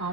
½